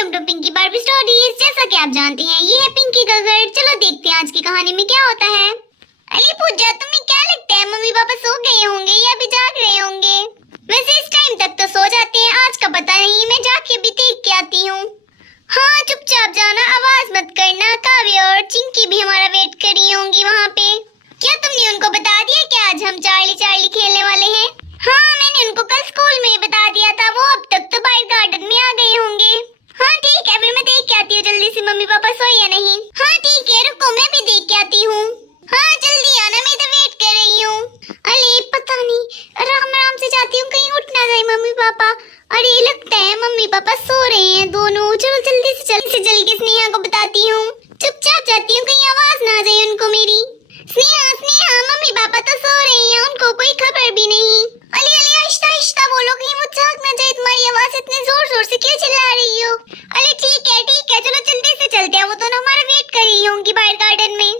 Welcome to Pinky Barbie stories. जैसा कि आप जानते हैं ये है पिंकी का घर। चलो देखते हैं आज की कहानी में क्या होता है। अली पूजा, तुम्हें क्या लगता है मम्मी पापा सो गए होंगे या अभी जाग रहे होंगे? वैसे इस टाइम तक तो सो जाते हैं, आज का पता नहीं, मैं जाके भी देख के आती हूँ। हाँ चुपचाप जाना, आवाज मत करना। काव्या और चिंकी भी हमारा वेट कर रही होंगी वहाँ पे। क्या तुमने उनको बता दिया कि आज हम चार्ली चार्ली खेलने वाले हैं? हाँ मैंने उनको कल स्कूल में ही बता दिया था, वो अब तक तो बाहर गार्डन में आ गए होंगे। हाँ ठीक है, फिर मैं देख के आती हूँ जल्दी से मम्मी पापा सोए या नहीं। हाँ ठीक है, रुको मैं भी देख के आती हूँ। हाँ जल्दी आना, मैं इधर वेट कर रही हूँ। अरे पता नहीं, आराम आराम से जाती हूँ, कहीं उठ ना जाए मम्मी पापा। अरे लगता है मम्मी पापा सो रहे हैं दोनों। चलो जल्दी से चल के स्नेहा को बताती हूँ। चुपचाप जाती हूँ, कहीं आवाज ना आ जाए उनको मेरी। स्नेहा स्नेहा, मम्मी पापा तो सो रहे हैं, उनको कोई खबर भी नहीं। अली अली आहिस्ता आहिस्ता बोलो, कहीं वो जाग ना जाए। तुम्हारी आवाज इतने जोर जोर से क्यों चिल्ला रही हो? अली ठीक है, चलो जल्दी से चलते हैं, वो दोनों हमारा वेट कर रही होंगी बाहर गार्डन में।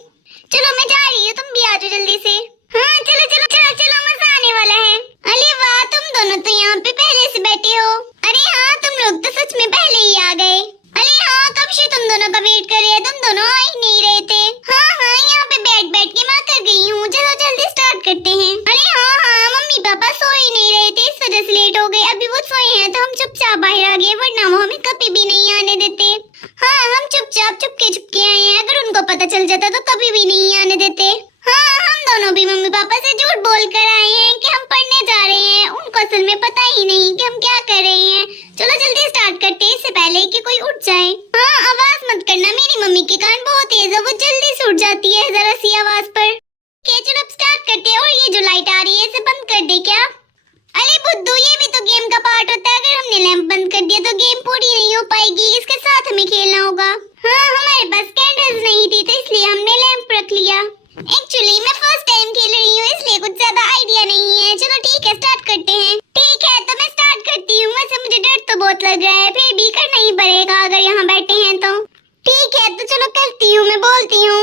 चलो मैं जा रही हूँ, तुम भी आ जाओ जल्दी से। हाँ चलो चलो चलो चलो, मजा आने वाला है। अरे वाह, तुम दोनों तो यहाँ पे पहले से बैठे हो। अरे हाँ, तुम लोग तो सच में पहले ही आ गए। अरे हाँ, कब से तुम दोनों का वेट कर रहे हैं, तुम दोनों आ ही नहीं रहे थे। हाँ हाँ, यहाँ पे बैठ बैठ के मैं कर गई हूँ। चलो जल्दी स्टार्ट करते हैं। अरे हाँ मम्मी पापा सो ही नहीं रहे थे, इस वजह से लेट हो गए। अभी वो सोए हैं तो हम चुपचाप बाहर आ गए, वरना वो हमें कभी भी नहीं आने देते। हाँ हम चुपचाप चुपके आए हैं, अगर उनको पता चल जाता तो कभी भी नहीं आने देते। हाँ हम दोनों भी मम्मी पापा से झूठ बोल कर आए हैं कि हम पढ़ने जा रहे हैं, उनको असल में पता ही नहीं कि हम क्या कर रहे हैं। चलो जल्दी स्टार्ट करते हैं, इससे पहले कि कोई उठ जाए। हाँ आवाज मत करना, मेरी मम्मी के कान बहुत तेज है, वो जल्दी से उठ जाती है जरा सी आवाज पर। चलो अब स्टार्ट करते हैं। और ये जो लाइट आ रही है इसे बंद कर दे क्या? अरे बुद्धू, ये भी तो गेम का पार्ट होता है, अगर हमने लैंप बंद कर दिया तो गेम पूरी नहीं हो पाएगी, इसके साथ हमें खेलना होगा। हाँ हमारे पास कैंडल्स नहीं थी तो इसलिए हमने लैंप रख लिया। एक्चुअली मैं फर्स्ट टाइम खेल रही हूँ, इसलिए कुछ ज्यादा आइडिया नहीं है। चलो ठीक है, स्टार्ट करते हैं। ठीक है तो मैं स्टार्ट करती हूँ। वैसे मुझे डर तो बहुत लग रहा है, फिर भी करना ही पड़ेगा अगर यहाँ बैठे हैं तो। ठीक है तो चलो करती हूँ, मैं बोलती हूँ।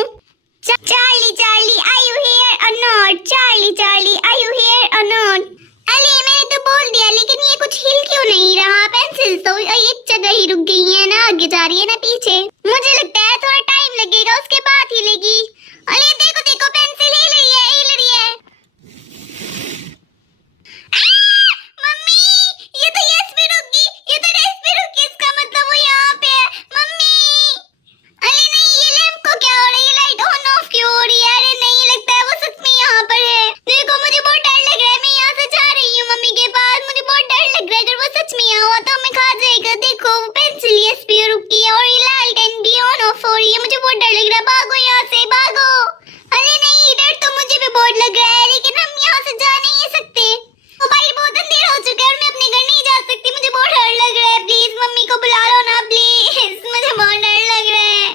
Charlie Charlie are you here or not? Charlie Charlie are you here or not? अरे मैंने तो बोल दिया, लेकिन ये कुछ हिल क्यों नहीं रहा? पेंसिल तो एक जगह ही रुक गई है, ना आगे जा रही है ना पीछे। मुझे लगता है थोड़ा टाइम लगेगा, उसके बाद हिलेगी। अरे देखो देखो, पेंसिल हिल रही है, हिल रही है। मम्मी, ये तो रेस पे रुक गई, ये तो रेस पे रुक गई, इसका मतलब वो यहाँ पे है। मम्मी, अरे नहीं, ये लैंप को क्या हो रहा है? ये लाइट ऑन ऑफ क्यों हो रही है? अरे नहीं, लगता है वो सच में यहाँ पर है। देखो मुझे बहुत डर लग रहा है, मैं यहाँ से जा रही हूँ मम्मी के पास। मुझे बहुत डर लग रहा है, अगर वो सच में यहाँ हुआ तो हमें खा जाएगा। देखो वो पेंसिल रेस पे रुकी है और ये लालटेन भी ऑन ऑफ हो रही है। मुझे बहुत डर लग रहा है, भागो यहाँ से भागो। अरे नहीं, डर तो मुझे भी बहुत लग रहा है, लेकिन हम यहाँ से जा नहीं सकते। वो भाई बहुत अंधेरा हो चुका है और मैं अपने घर नहीं जा सकती। मुझे बहुत डर लग रहा है, प्लीज मम्मी को बुला लो ना प्लीज, मुझे बहुत डर लग रहा है।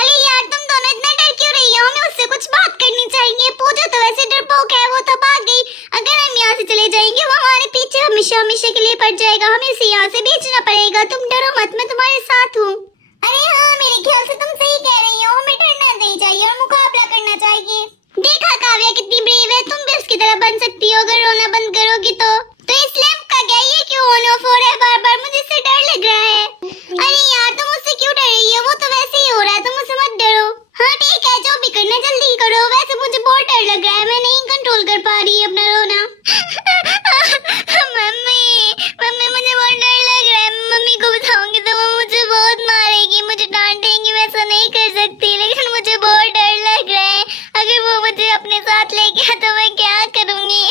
अरे यार तुम दोनों इतना डर क्यों रही हो? हमें उससे कुछ बात करनी चाहिए। पूजा तो वैसे डरपोक है, वो तो भाग गई। अगर हम यहाँ से चले जाएंगे वो हमारे पीछे हमेशा हमेशा के लिए पड़ जाएगा, हमें इसे यहाँ से भेजना पड़ेगा। तुम डरो मत, मैं तुम्हारे साथ हूँ। अरे हाँ, मेरे ख्याल से तुम सही कह रही हो, हमें डरना नहीं चाहिए और मुकाबला करना चाहिए। देखा काव्या कितनी ब्रेव है, तुम भी उसकी तरह बन सकती हो अगर रोना बंद करोगी तो। इस लैंप का क्या, ये क्यों ऑन ऑफ हो रहा है बार बार? मुझे इससे डर लग रहा है। अरे यार तुम उससे क्यों डर रही हो? वो तो वैसे ही हो रहा है, तुम उससे मत डरो। हाँ ठीक है, जो भी करना जल्दी करो। वैसे मुझे बहुत डर लग रहा है, मैं नहीं कंट्रोल कर पा रही अपना रोना। मम्मी मम्मी, मुझे बहुत डर लग रहा है। मम्मी को बताऊंगी तो वो मुझे बहुत मारेगी, मुझे डांटेंगी। मैं ऐसा नहीं कर सकती, लेकिन मुझे बहुत डर लग रहा है। अगर वो मुझे अपने साथ ले गया तो मैं क्या करूंगी?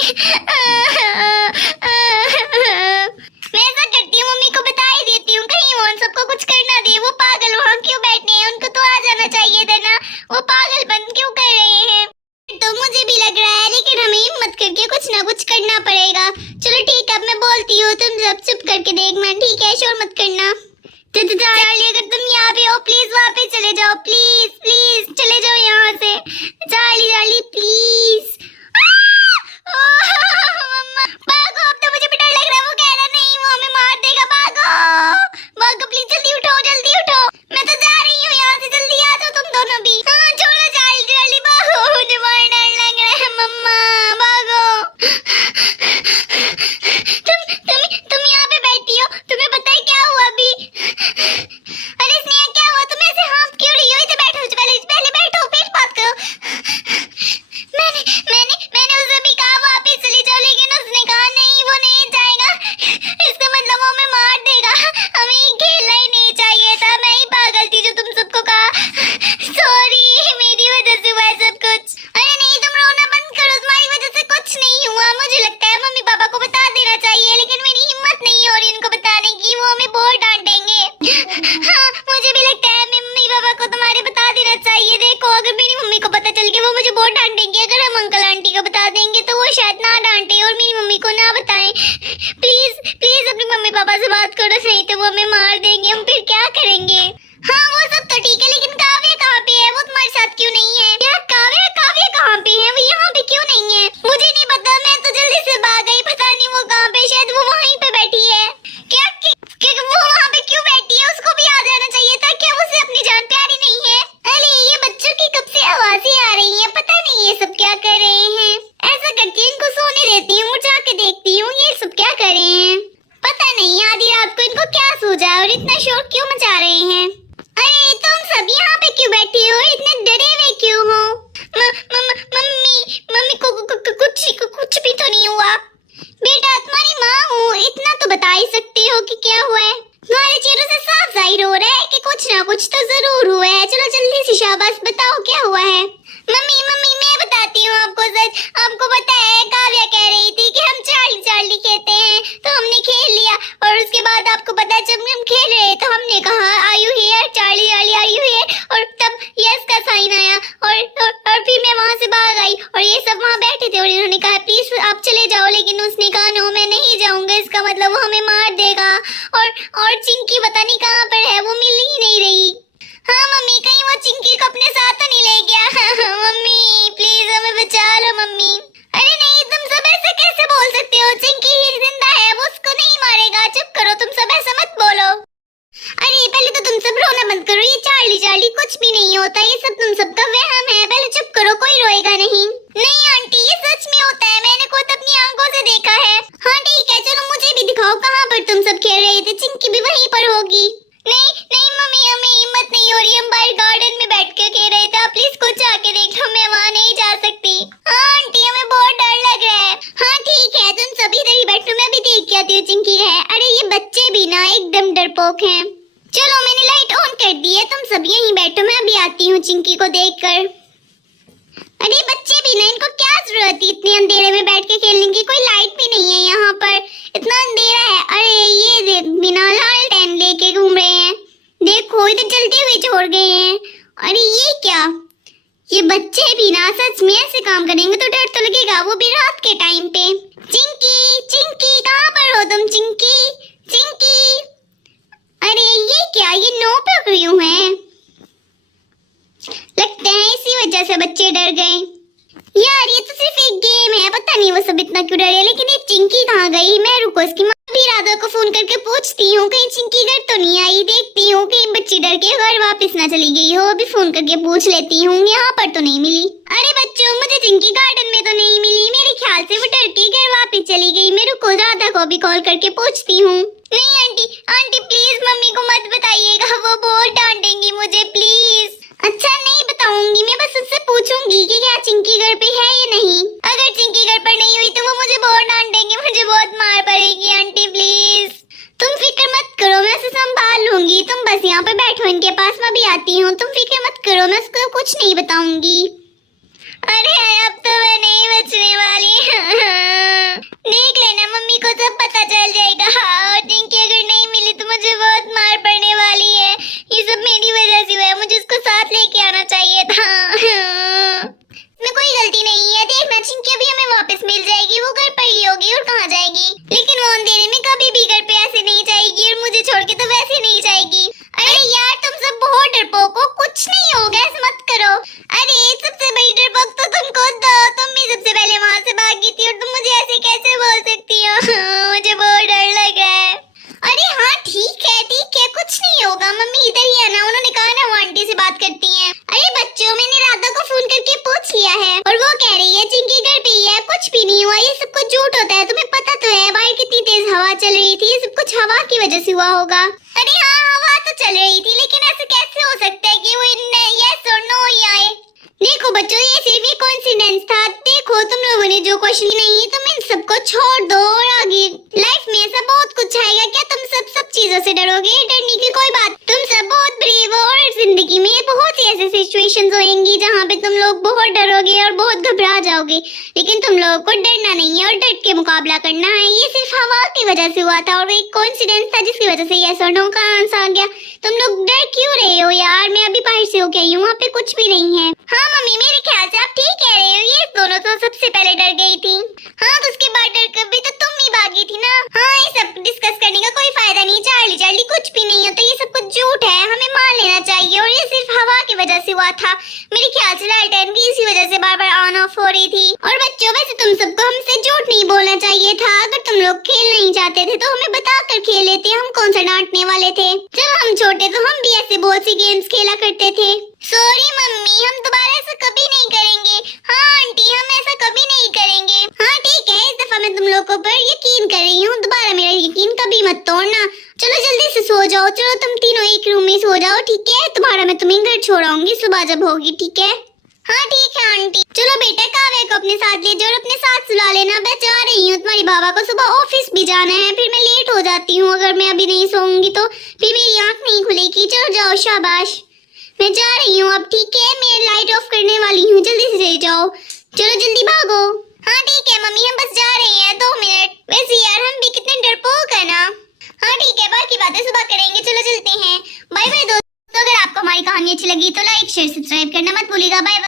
मैं ऐसा करती हूँ, मम्मी को बता ही देती हूँ, कहीं वो उन सबको कुछ करना दे। वो पागल वहाँ क्यों बैठे हैं? उनको तो आ जाना चाहिए था ना, वो पागलपन क्यों कर रहे हैं? तो मुझे भी लग रहा है, लेकिन हमें हिम्मत करके कुछ ना कुछ करना पड़ेगा। चलो ठीक है, अब मैं बोलती हूँ, तुम सब चुप करके देखना, ठीक है? शोर मत करना। चार्ली अगर तुम यहाँ पे हो प्लीज वहाँ पे चले जाओ, प्लीज प्लीज चले जाओ यहाँ से। Charlie Charlie please. मम्मा भागो, अब तो मुझे भी डर लग रहा है। वो कह रहा नहीं, वो हमें मार देगा। भागो भागो प्लीज, जल्दी उठो जल्दी उठो। मैं तो जा रही हूँ यहाँ से, जल्दी आ जाओ तुम दोनों भी। हाँ छोड़ो चार्ली चार्ली, भागो, मुझे बहुत डर लग रहा है। मम्मा भागो। तुम यहाँ पे बैठी हो, तुम्हें पता है क्या हुआ अभी? मम्मी खेलना ही नहीं चाहिए था, मैं ही पागल थी जो तुम सबको कहा। सॉरी, मेरी वजह से हुआ है सब कुछ। अरे नहीं, तुम रोना बंद करो, तुम्हारी वजह से कुछ नहीं हुआ। मुझे लगता है मम्मी पापा को बता देना चाहिए, लेकिन मेरी हिम्मत नहीं हो रही उनको बताने की, वो हमें बहुत डांटेंगे। हाँ, मुझे भी लगता है मम्मी पापा को तुम्हारे बता देना चाहिए। देखो, अगर मेरी मम्मी को पता चल गया वो मुझे बहुत डांटेंगे। अगर हम अंकल आंटी को बता देंगे तो वो शायद ना डांटे और मेरी मम्मी को ना बताएं। प्लीज प्लीज अपनी मम्मी पापा से बात करो, नहीं तो वो हमें मार देंगे, हम फिर क्या करेंगे। हाँ, वो सब तो ठीक है, लेकिन काव्या कहाँ पे है? वो तुम्हारे साथ क्यों नहीं है? क्या काव्या काव्या कहाँ पे है? वो यहाँ पे क्यों नहीं है? मुझे नहीं पता, मैं तो जल्दी से भाग गई, पता नहीं वो कहाँ पे। शायद वो वहीं पे बैठी है। क्या वो वहाँ पे क्यों बैठी है? उसको भी आ जाना चाहिए था। क्या उसे अपनी जान प्यारी नहीं है? अरे ये बच्चों की कब से आवाजें आ रही हैं, पता नहीं ये सब क्या कर रहे हैं। ऐसा करती हूँ, इनको सोने देती हूँ, उठा के देखती हूँ ये सब क्या कर रहे हैं। पता नहीं आधी रात को इनको क्या सूझा और इतना शोर क्यों मचा रहे हैं। अरे तुम सब यहाँ पे क्यों बैठी हो? इतने डरे हुए क्यों हो? मम्मी कुछ भी तो नहीं हुआ। बेटा, तुम्हारी माँ हूँ, इतना तो बता ही सकती हो कि क्या हुआ है। तुम्हारे चेहरों से साफ जाहिर हो रहा है कि कुछ ना कुछ तो जरूर हुआ है। चलो जल्दी से शाबाश बताओ क्या हुआ है। मम्मी मैं बताती हूँ आपको सच। आपको पता है काव्या कह रही थी कि हम चार्ली चार्ली कहते हैं, तो हमने खेल लिया और उसके बाद आपको पता है जब हम खेल रहे तो हमने कहा are you here Charlie Charlie are you here, और तब यस का साइन आया और फिर मैं वहाँ से भाग आई और ये सब वहाँ बैठे थे और इन्होंने कहा प्लीज आप चले जाओ, लेकिन उसने कहा नो मैं नहीं जाऊंगा, इसका मतलब वो हमें मार देगा। और चिंकी पता नहीं कहाँ पर है, वो मिल ही नहीं रही। हाँ मम्मी, कहीं वो चिंकी को अपने साथ तो नहीं ले गया? मम्मी प्लीज हमें बचा लो मम्मी। अरे नहीं, तुम सब ऐसे कैसे बोल सकते हो? चिंकी ही जिंदा है, वो उसको नहीं मारेगा। चुप करो, तुम सब ऐसा मत बोलो। अरे पहले तो तुम सब रोना बंद करो, ये चार्ली चार्ली कुछ भी नहीं होता, ये सब तुम सबका वहम है। पहले चुप करो, कोई रोएगा नहीं। नहीं आंटी, ये सच में होता है, मैंने खुद अपनी आंखों से देखा है। हाँ ठीक है, चलो मुझे भी दिखाओ कहाँ पर तुम सब खेल रहे थे। चिंकी भी वहीं पर होगी। नहीं मम्मी, हमें हिम्मत नहीं हो रही, हम बाहर गार्डन में बैठ कर खेल रहे थे। आप प्लीज कुछ आके देख लो, मैं वहाँ नहीं जा सकती। हाँ आंटी, हमें बहुत डर लग रहा है। हाँ ठीक है, तुम सभी इधर ही बैठो, मैं भी देख के आती हूँ चिंकी है। अरे ये बच्चे भी ना एकदम डरपोक हैं। चलो मैंने लाइट ऑन कर दी है, तुम सब यहीं बैठो, मैं अभी आती हूँ चिंकी को देखकर। अरे बच्चे भी ना, इनको क्या जरूरत है इतने अंधेरे में बैठ के खेलने की? कोई लाइट भी नहीं है यहाँ पर, इतना अंधेरा है। अरे ये बिना लालटेन लेके घूम रहे हैं, देखो इधर जलते हुए छोड़ गए हैं। अरे ये क्या, ये बच्चे भी ना सच में ऐसे काम करेंगे तो डर तो लगेगा, वो भी रात के टाइम पे। चिंकी कहाँ पर हो तुम? चिंकी। अरे ये क्या, ये नो पे क्यों है? लगता है इसी वजह से बच्चे डर गए। यार ये तो सिर्फ एक गेम है, पता नहीं वो सब इतना क्यों डरे। लेकिन ये चिंकी कहाँ गई? मैं रुको इसकी माँ भी राधा को फोन करके पूछती हूँ कहीं चिंकी घर तो नहीं आई। देखती हूँ कहीं बच्ची डर के घर वापस ना चली गई हो। अभी फोन करके पूछ लेती हूँ, यहाँ पर तो नहीं मिली। अरे बच्चों, मुझे चिंकी गार्डन में तो नहीं मिली, मेरे ख्याल से वो डर के घर वापस चली गई। मैं रुको राधा को भी कॉल करके पूछती हूँ। नहीं आंटी प्लीज मम्मी को मत बताइएगा, वो बहुत डांटेंगी मुझे प्लीज। अच्छा नहीं बताऊंगी, मैं बस उससे पूछूंगी कि क्या चिंकी घर पे है या नहीं। अगर चिंकी घर पर नहीं हुई तो वो मुझे बहुत डांटेंगे, मुझे बहुत मार पड़ेगी। आंटी प्लीज तुम फिक्र मत करो, मैं उसे संभाल लूंगी। तुम बस यहाँ पे बैठो इनके पास, मैं भी आती हूँ। तुम फिक्र मत करो, मैं उसको कुछ नहीं बताऊंगी। अरे अब तो मैं नहीं बचने वाली। देख लेना, मम्मी को सब पता चल जाएगा। और चिंकी अगर नहीं मिली तो मुझे बहुत मार पड़ने वाली है। ये सब मेरी वजह से हुआ है, मुझे उसको साथ लेके आना चाहिए था। मैं कोई गलती नहीं है, देखना चिंकी अभी हमें वापस मिल जाएगी, वो घर पर ही होगी और कहाँ जाएगी। लेकिन वो अंधेरे में कभी भी घर पे ऐसे नहीं जाएगी और मुझे छोड़ के तो वैसे नहीं जाएगी। अरे यार तुम सब बहुत डरपोक हो, कुछ नहीं होगा, ऐसे मत करो। अरे सबसे बड़ी डरपोक तो तुम खुद हो, तुम भी सबसे पहले वहाँ से भागी थी और तुम मुझे ऐसे कैसे बोल सकती हो? मुझे बहुत डर लग रहा है। अरे हाँ ठीक है कुछ नहीं होगा, मम्मी इधर ही है ना, उन्होंने कहा ना वो आंटी से बात करती हैं। अरे बच्चों, मैंने राधा को फोन करके पूछ लिया है और वो कह रही है चिंकी घर पे ही है, कुछ भी नहीं हुआ। ये सब कुछ झूठ होता है, तुम्हें पता तो है बाहर कितनी तेज हवा चल रही थी, ये सब कुछ हवा की वजह से हुआ होगा। अरे हाँ हवा तो चल रही थी, लेकिन ऐसे कैसे हो सकता है कि वो यस और नो ही आए? देखो बच्चों, ये सिर्फ एक कोइंसिडेंस था। देखो तुम लोगों ने जो क्वेश्चन नहीं, तुम इन सबको छोड़ दो और आगे लाइफ में ऐसा बहुत कुछ आएगा। क्या तुम सब चीजें चीजों से डरोगे? डरने की कोई बात, तुम सब बहुत ब्रेव हो और जिंदगी में बहुत सी ऐसी सिचुएशंस होंगी जहाँ पे तुम लोग बहुत डरोगे और बहुत घबरा जाओगे, लेकिन तुम लोगों को डरना नहीं है और डट के मुकाबला करना है। ये सिर्फ हवा की वजह से हुआ था और एक कोइंसिडेंस था जिसकी वजह से यस और नो का आंसर आ गया। तुम लोग डर क्यों रहे हो यार? मैं अभी बाहर से होके आई हूँ, वहाँ पे कुछ भी नहीं है। हाँ मम्मी, मेरे ख्याल से आप ठीक कह रहे हो, ये दोनों तो सबसे पहले डर गई थी। हाँ तो उसके बाद डर कर भी तो तुम ही भागी थी ना। हाँ ये सब डिस्कस करने का कोई फायदा नहीं, चार्ली चार्ली कुछ भी नहीं होता, ये सब कुछ झूठ है, हमें मान लेना चाहिए और ये सिर्फ हवा की वजह से हुआ था। मेरे ख्याल से लालटेन भी इसी वजह से बार बार ऑन ऑफ हो रही थी। और बच्चों वैसे तुम सबको हमसे झूठ नहीं बोलना चाहिए था, अगर तुम लोग खेल नहीं चाहते थे तो हमें बता कर खेल लेते, हम कौन सा डांटने वाले थे। जब हम छोटे तो हम भी ऐसे बहुत सी गेम्स खेला करते थे। सॉरी मम्मी, हम दोबारा ऐसा कभी नहीं करेंगे। हाँ आंटी, हम ऐसा कभी नहीं करेंगे। हाँ ठीक है, इस दफा मैं तुम लोगों पर यकीन कर रही हूँ, दोबारा मेरा यकीन कभी मत तोड़ना। चलो जल्दी से सो जाओ, चलो तुम तीनों एक रूम में सो जाओ, ठीक है? तुम्हारा मैं तुम्हें घर छोड़ आऊंगी सुबह जब होगी, ठीक है? हाँ ठीक है आंटी। चलो बेटा, काव्या को अपने साथ ले जाओ और अपने साथ सुला लेना। मैं जा रही हूँ, तुम्हारी बाबा को सुबह ऑफिस भी जाना है, फिर मैं लेट हो जाती हूँ। अगर मैं अभी नहीं सोऊंगी तो फिर मेरी आँख नहीं खुलेगी। चलो जाओ, शाबाश। मैं जा रही हूँ अब, ठीक है? मैं लाइट ऑफ करने वाली हूँ, जल्दी से चले जाओ। चलो जल्दी भागो। हाँ ठीक है मम्मी, हम बस जा रहे हैं, 2 मिनट। वैसे यार हम भी कितने डरपोक है ना। हाँ ठीक है, बाकी बातें सुबह करेंगे, चलो चलते हैं। बाय बाय दोस्तों, अगर आपको हमारी कहानी अच्छी लगी तो लाइक शेयर सब्सक्राइब करना मत भूलिएगा। Bye bye.